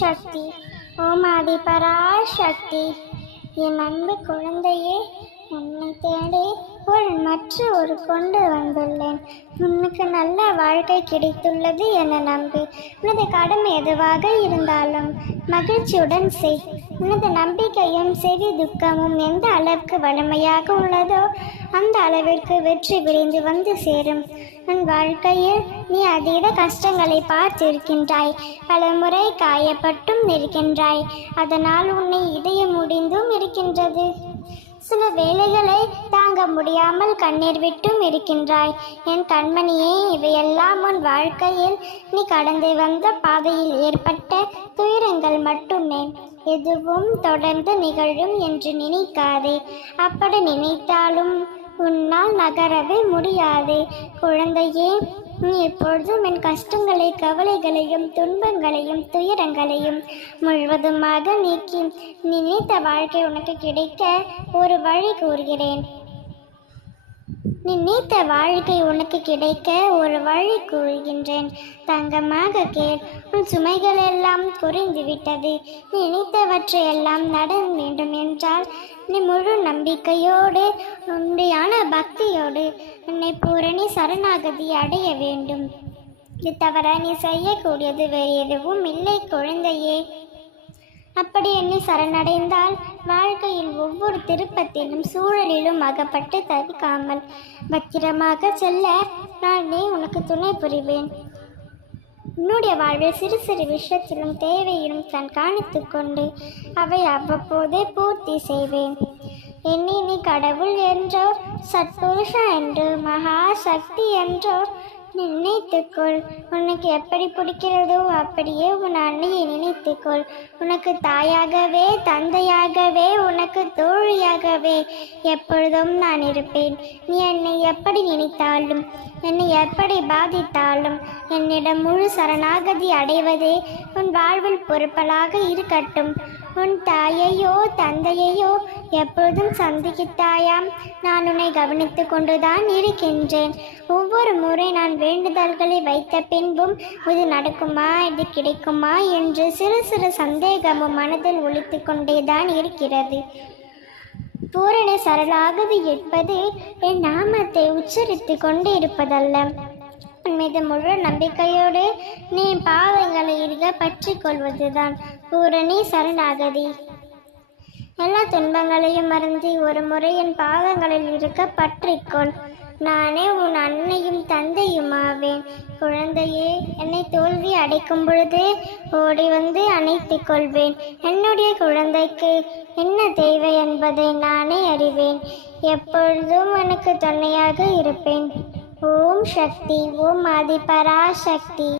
சக்தி. ஓம் ஆதி பராசக்தி. என் அன்பு குழந்தையே, உன்னை தேடி ஒரு கொண்டு வந்துள்ளேன். உனக்கு நல்ல வாழ்க்கை கிடைத்துள்ளது என நம்பி உனது கடமை எதுவாக இருந்தாலும் மகிழ்ச்சியுடன் செய். உனது நம்பிக்கையும் சரி துக்கமும் எந்த அளவுக்கு வலிமையாக உள்ளதோ அந்த அளவிற்கு வெற்றி விரைந்து வந்து சேரும். உன் வாழ்க்கையில் நீ அதீத கஷ்டங்களை பார்த்திருக்கின்றாய், பல முறை காயப்பட்டும் இருக்கின்றாய். அதனால் உன்னை இதயம் முடிந்தும் இருக்கின்றது. சில வேளைகளை தாங்க முடியாமல் கண்ணீர் விட்டும் இருக்கின்றாய். என் கண்மணியே, இவையெல்லாம் உன் வாழ்க்கையில் நீ கடந்து வந்த பாதையில் ஏற்பட்ட துயரங்கள் மட்டுமே. எதுவும் தொடர்ந்து நிகழும் என்று நினைக்காதே. அப்படி நினைத்தாலும் உன்னால் நகரவே முடியாது. குழந்தையே, நீ எப்பொழுதும் என் கஷ்டங்களை, கவலைகளையும், துன்பங்களையும், துயரங்களையும் முழுவதுமாக நீக்கி நினைத்த வாழ்க்கை உனக்கு கிடைக்க ஒரு வழி கூறுகிறேன். நினைத்த வாழ்க்கை உனக்கு கிடைக்க ஒரு வழி கூறுகின்றேன். தங்கமாக கேள். உன் சுமைகள் எல்லாம் குறைந்துவிட்டது. நீ நினைத்தவற்றையெல்லாம் நட வேண்டும் என்றால் நீ முழு நம்பிக்கையோடு, உண்மையான பக்தியோடு உன்னை பூரணி சரணாகதி அடைய வேண்டும். இது தவிர நீ செய்யக்கூடியது வேறு எதுவும் இல்லை குழந்தையே. அப்படி என்னை சரணடைந்தால் வாழ்க்கையில் ஒவ்வொரு திருப்பத்திலும் சூழலிலும் அகப்பட்டு தவிக்காமல் பத்திரமாக செல்ல நானே உனக்கு துணை புரிவேன். உன்னுடைய வாழ்வில் சிறு சிறு விஷயத்திலும் தேவையிலும் கண்காணித்து கொண்டு அவை அவ்வப்போதே பூர்த்தி செய்வேன். என்னை நீ கடவுள் என்றோ, சத்புருஷா என்றோ, மகா சக்தி என்றோ நினைத்துக்கொள். உனக்கு எப்படி பிடிக்கிறதோ அப்படியே உன் அன்னையை நினைத்துக்கொள். உனக்கு தாயாகவே, தந்தையாகவே, உனக்கு தோழியாகவே எப்பொழுதும் நான் இருப்பேன். நீ என்னை எப்படி நினைத்தாலும், என்னை எப்படி பாதித்தாலும் என்னிடம் முழு சரணாகதி அடைவதே உன் வாழ்வில் பொறுப்பலாக இருக்கட்டும். உன் தாயையோ தந்தையையோ எப்பொழுதும் சந்திக்கிட்டாயாம். நான் உன்னை கவனித்து கொண்டுதான் இருக்கின்றேன். ஒவ்வொரு முறை நான் வேண்டுதல்களை வைத்த பின்பும் இது நடக்குமா, இது கிடைக்குமா என்று சிறு சிறு சந்தேகமும் மனதில் ஒலித்து கொண்டேதான் இருக்கிறது. பூரண சரணாகதி என்பது என் நாமத்தை உச்சரித்து கொண்டு இருப்பதல்ல. உன் மீது முழு நம்பிக்கையோடு நீ பாவங்களை இருக பற்றி கொள்வதுதான் பூரணி சரணாகதி. எல்லா துன்பங்களையும் மறந்து ஒரு முறை என் பாதங்களில் இருக்க பற்றிக்கொள். நானே உன் அன்னையும் தந்தையுமாவேன். குழந்தையே, என்னை தோல்வி அடைக்கும் பொழுது ஓடி வந்து அணைத்துக் கொள்வேன். என்னுடைய குழந்தைக்கு என்ன தேவை என்பதை நானே அறிவேன். எப்பொழுதும் எனக்கு துணையாக இருப்பேன். ஓம் சக்தி. ஓம் ஆதி பராசக்தி.